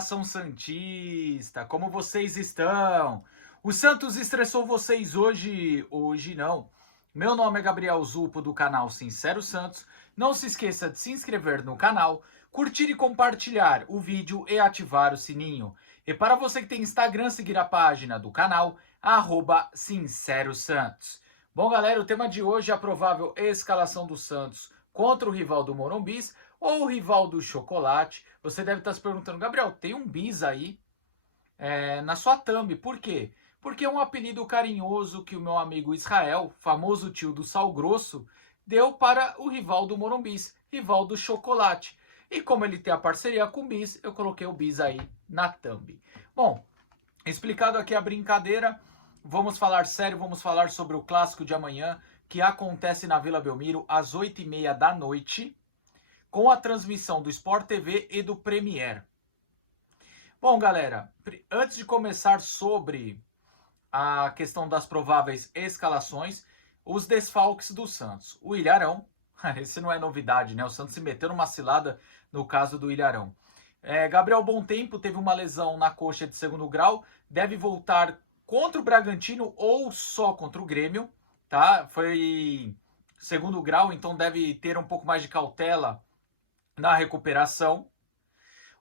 nação santista, como vocês estão? O Santos estressou vocês hoje? Hoje não. Meu nome é Gabriel Zupo do canal Sincero Santos. Não se esqueça de se inscrever no canal, curtir e compartilhar o vídeo e ativar o sininho. E para você que tem Instagram, seguir a página do canal, @Sincero Santos. Bom, galera, o tema de hoje é a provável escalação do Santos contra o rival do Morumbis ou o rival do Chocolate. Você deve estar se perguntando, Gabriel, tem um bis aí na sua thumb. Por quê? Porque é um apelido carinhoso que o meu amigo Israel, famoso tio do Sal Grosso, deu para o rival do Morumbis, rival do Chocolate. E como ele tem a parceria com o bis, eu coloquei o bis aí na thumb. Bom, explicado aqui a brincadeira, vamos falar sério, vamos falar sobre o clássico de amanhã, que acontece na Vila Belmiro às 8h30 da noite, com a transmissão do Sport TV e do Premier. Bom, galera, antes de começar sobre a questão das prováveis escalações, os desfalques do Santos. O Ilharão, esse não é novidade, né? O Santos se meteu numa cilada no caso do Ilharão. Gabriel Bontempo teve uma lesão na coxa de segundo grau, deve voltar contra o Bragantino ou só contra o Grêmio, tá? Foi segundo grau, então deve ter um pouco mais de cautela na recuperação.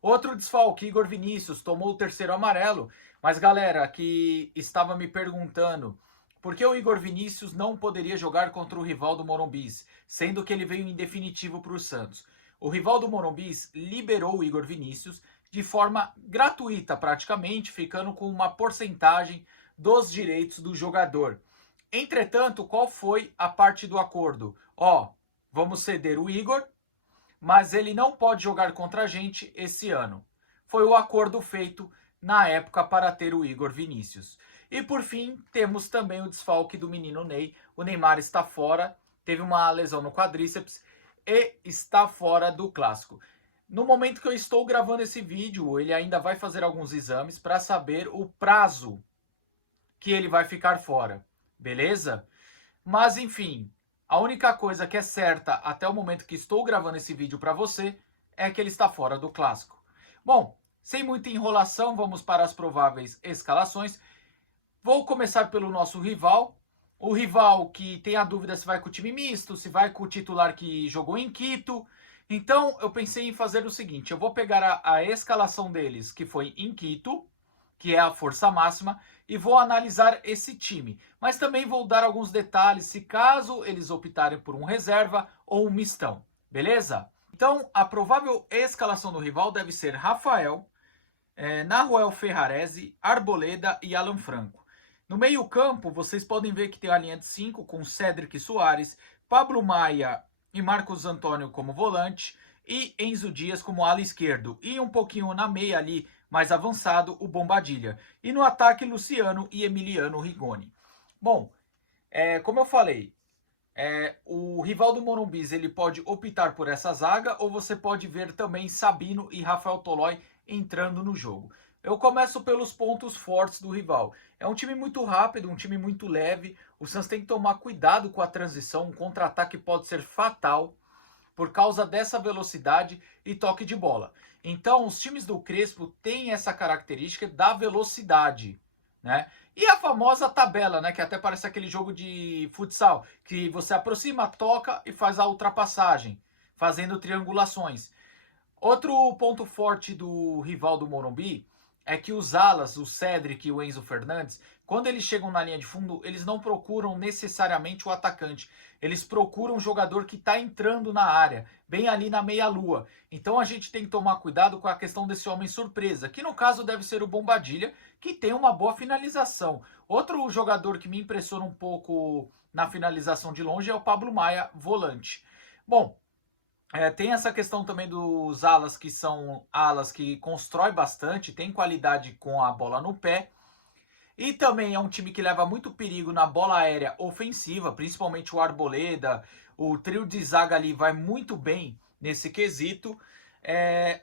Outro desfalque, Igor Vinícius, tomou o terceiro amarelo. Mas galera que estava me perguntando por que o Igor Vinícius não poderia jogar contra o rival do Morumbis, sendo que ele veio em definitivo para o Santos. O rival do Morumbis liberou o Igor Vinícius de forma gratuita praticamente, ficando com uma porcentagem dos direitos do jogador. Entretanto, qual foi a parte do acordo? Vamos ceder o Igor, mas ele não pode jogar contra a gente esse ano. Foi o acordo feito na época para ter o Igor Vinícius. E por fim, temos também o desfalque do menino Ney. O Neymar está fora, teve uma lesão no quadríceps e está fora do clássico. No momento que eu estou gravando esse vídeo, ele ainda vai fazer alguns exames para saber o prazo que ele vai ficar fora, beleza? Mas enfim, a única coisa que é certa até o momento que estou gravando esse vídeo para você é que ele está fora do clássico. Bom, sem muita enrolação, vamos para as prováveis escalações. Vou começar pelo nosso rival. O rival que tem a dúvida se vai com o time misto, se vai com o titular que jogou em Quito. Então eu pensei em fazer o seguinte, eu vou pegar a escalação deles, que foi em Quito, que é a força máxima, e vou analisar esse time. Mas também vou dar alguns detalhes se caso eles optarem por um reserva ou um mistão, beleza? Então, a provável escalação do rival deve ser Rafael, Nahuel Ferrarese, Arboleda e Alan Franco. No meio campo, vocês podem ver que tem a linha de 5 com Cédric Soares, Pablo Maia e Marcos Antônio como volante e Enzo Dias como ala esquerdo. E um pouquinho na meia ali, mais avançado, o Bombadilha. E no ataque, Luciano e Emiliano Rigoni. Bom, como eu falei, o rival do Morumbis ele pode optar por essa zaga ou você pode ver também Sabino e Rafael Tolói entrando no jogo. Eu começo pelos pontos fortes do rival. É um time muito rápido, um time muito leve. O Santos tem que tomar cuidado com a transição. Um contra-ataque pode ser fatal por causa dessa velocidade e toque de bola. Então, os times do Crespo têm essa característica da velocidade, né? E a famosa tabela, né? Que até parece aquele jogo de futsal, que você aproxima, toca e faz a ultrapassagem, fazendo triangulações. Outro ponto forte do rival do Morumbi é que os alas, o Cédric e o Enzo Fernandes, quando eles chegam na linha de fundo, eles não procuram necessariamente o atacante. Eles procuram um jogador que está entrando na área, bem ali na meia-lua. Então a gente tem que tomar cuidado com a questão desse homem surpresa, que no caso deve ser o Bombadilha, que tem uma boa finalização. Outro jogador que me impressiona um pouco na finalização de longe é o Pablo Maia, volante. Bom, tem essa questão também dos alas, que são alas que constrói bastante, tem qualidade com a bola no pé. E também é um time que leva muito perigo na bola aérea ofensiva, principalmente o Arboleda. O trio de zaga ali vai muito bem nesse quesito.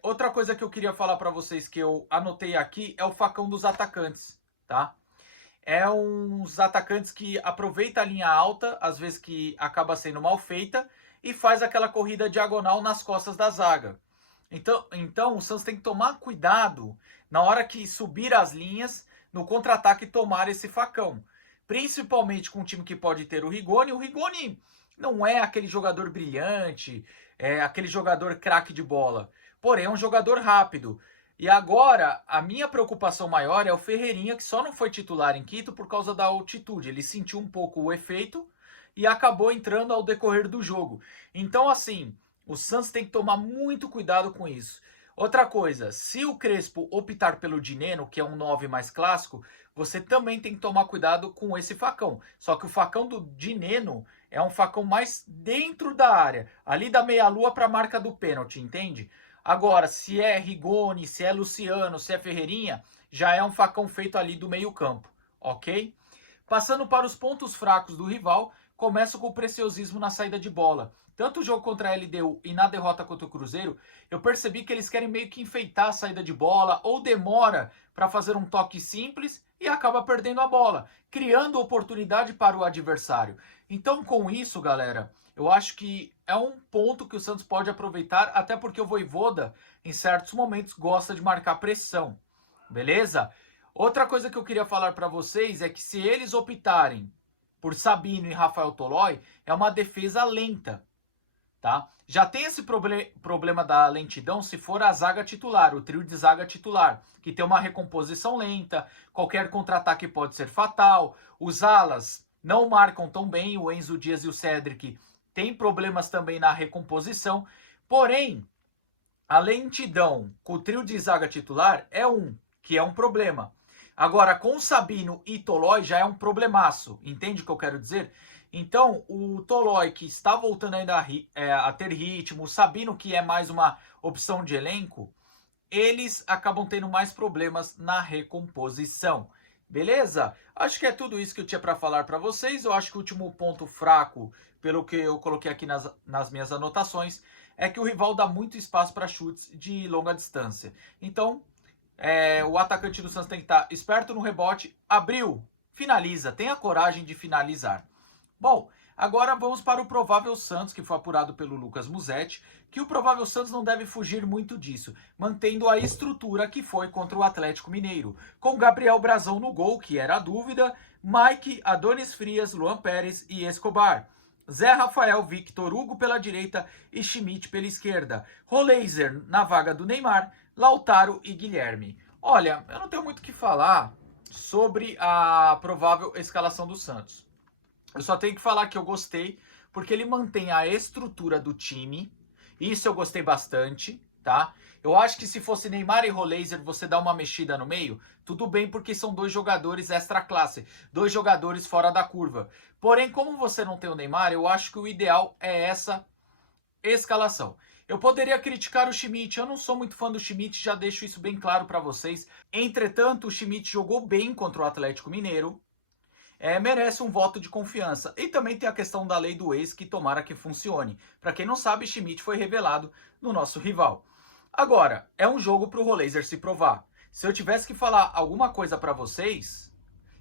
Outra coisa que eu queria falar para vocês que eu anotei aqui é o facão dos atacantes, tá? É uns atacantes que aproveita a linha alta, às vezes que acaba sendo mal feita, e faz aquela corrida diagonal nas costas da zaga. Então o Santos tem que tomar cuidado na hora que subir as linhas no contra-ataque e tomar esse facão. Principalmente com um time que pode ter o Rigoni. O Rigoni não é aquele jogador brilhante, é aquele jogador craque de bola. Porém, é um jogador rápido. E agora, a minha preocupação maior é o Ferreirinha, que só não foi titular em Quito por causa da altitude. Ele sentiu um pouco o efeito e acabou entrando ao decorrer do jogo. Então, assim, o Santos tem que tomar muito cuidado com isso. Outra coisa, se o Crespo optar pelo Dineno, que é um 9 mais clássico, você também tem que tomar cuidado com esse facão. Só que o facão do Dineno é um facão mais dentro da área, ali da meia-lua para a marca do pênalti, entende? Agora, se é Rigoni, se é Luciano, se é Ferreirinha, já é um facão feito ali do meio-campo, ok? Passando para os pontos fracos do rival, começo com o preciosismo na saída de bola. Tanto o jogo contra a LDU e na derrota contra o Cruzeiro, eu percebi que eles querem meio que enfeitar a saída de bola ou demora para fazer um toque simples e acaba perdendo a bola, criando oportunidade para o adversário. Então, com isso, galera, eu acho que é um ponto que o Santos pode aproveitar, até porque o Vojvoda, em certos momentos, gosta de marcar pressão. Beleza? Outra coisa que eu queria falar para vocês é que se eles optarem por Sabino e Rafael Tolói, é uma defesa lenta, tá? Já tem esse problema da lentidão se for a zaga titular, o trio de zaga titular, que tem uma recomposição lenta, qualquer contra-ataque pode ser fatal, os alas não marcam tão bem, o Enzo Dias e o Cedric têm problemas também na recomposição, porém, a lentidão com o trio de zaga titular que é um problema. Agora, com o Sabino e Tolói já é um problemaço, entende o que eu quero dizer? Então, o Tolói, que está voltando ainda a ter ritmo, o Sabino, que é mais uma opção de elenco, eles acabam tendo mais problemas na recomposição. Beleza? Acho que é tudo isso que eu tinha para falar para vocês. Eu acho que o último ponto fraco, pelo que eu coloquei aqui nas minhas anotações, é que o rival dá muito espaço para chutes de longa distância. Então, o atacante do Santos tem que estar esperto no rebote, abriu, finaliza, tenha coragem de finalizar. Bom, agora vamos para o provável Santos, que foi apurado pelo Lucas Musetti, que o provável Santos não deve fugir muito disso, mantendo a estrutura que foi contra o Atlético Mineiro, com Gabriel Brazão no gol, que era a dúvida, Mike, Adonis Frias, Luan Pérez e Escobar. Zé Rafael, Victor Hugo pela direita e Schmidt pela esquerda. Roleiser na vaga do Neymar, Lautaro e Guilherme. Olha, eu não tenho muito o que falar sobre a provável escalação do Santos. Eu só tenho que falar que eu gostei, porque ele mantém a estrutura do time. Isso eu gostei bastante, tá? Eu acho que se fosse Neymar e Roleiser, você dá uma mexida no meio, tudo bem, porque são dois jogadores extra classe, dois jogadores fora da curva. Porém, como você não tem o Neymar, eu acho que o ideal é essa escalação. Eu poderia criticar o Schmidt, eu não sou muito fã do Schmidt, já deixo isso bem claro para vocês. Entretanto, o Schmidt jogou bem contra o Atlético Mineiro, merece um voto de confiança. E também tem a questão da lei do ex, que tomara que funcione. Para quem não sabe, Schmidt foi revelado no nosso rival. Agora, é um jogo para o Roleiser se provar. Se eu tivesse que falar alguma coisa para vocês,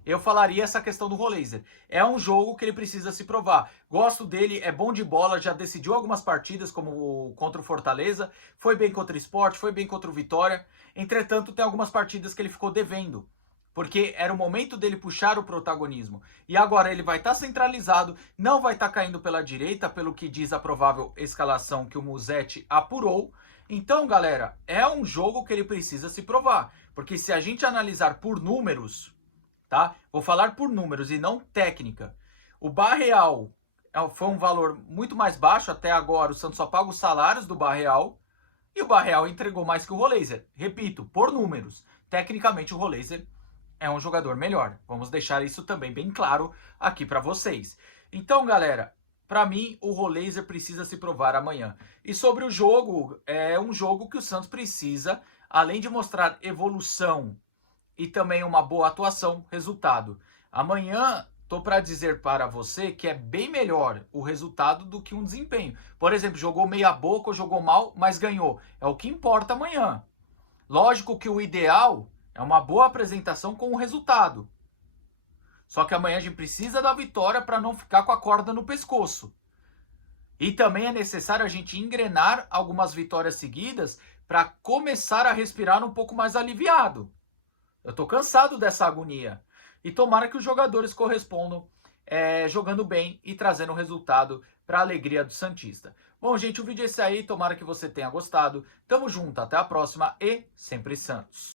eu falaria essa questão do Roleiser. É um jogo que ele precisa se provar. Gosto dele, é bom de bola, já decidiu algumas partidas, como contra o Fortaleza, foi bem contra o Sport, foi bem contra o Vitória. Entretanto, tem algumas partidas que ele ficou devendo, porque era o momento dele puxar o protagonismo. E agora ele vai estar centralizado, não vai estar caindo pela direita, pelo que diz a provável escalação que o Musetti apurou. Então, galera, é um jogo que ele precisa se provar. Porque se a gente analisar por números, tá? Vou falar por números e não técnica. O Barreal foi um valor muito mais baixo, até agora o Santos só paga os salários do Barreal, e o Barreal entregou mais que o Roleiser. Repito, por números. Tecnicamente o Roleiser é um jogador melhor. Vamos deixar isso também bem claro aqui para vocês. Então, galera, para mim o Roleiser precisa se provar amanhã. E sobre o jogo, é um jogo que o Santos precisa, além de mostrar evolução e também uma boa atuação, resultado. Amanhã, tô para dizer para você que é bem melhor o resultado do que um desempenho. Por exemplo, jogou meia boca ou jogou mal, mas ganhou. É o que importa amanhã. Lógico que o ideal é uma boa apresentação com o resultado. Só que amanhã a gente precisa da vitória para não ficar com a corda no pescoço. E também é necessário a gente engrenar algumas vitórias seguidas para começar a respirar um pouco mais aliviado. Eu tô cansado dessa agonia. E tomara que os jogadores correspondam jogando bem e trazendo resultado para a alegria do Santista. Bom, gente, o vídeo é esse aí. Tomara que você tenha gostado. Tamo junto, até a próxima e sempre Santos.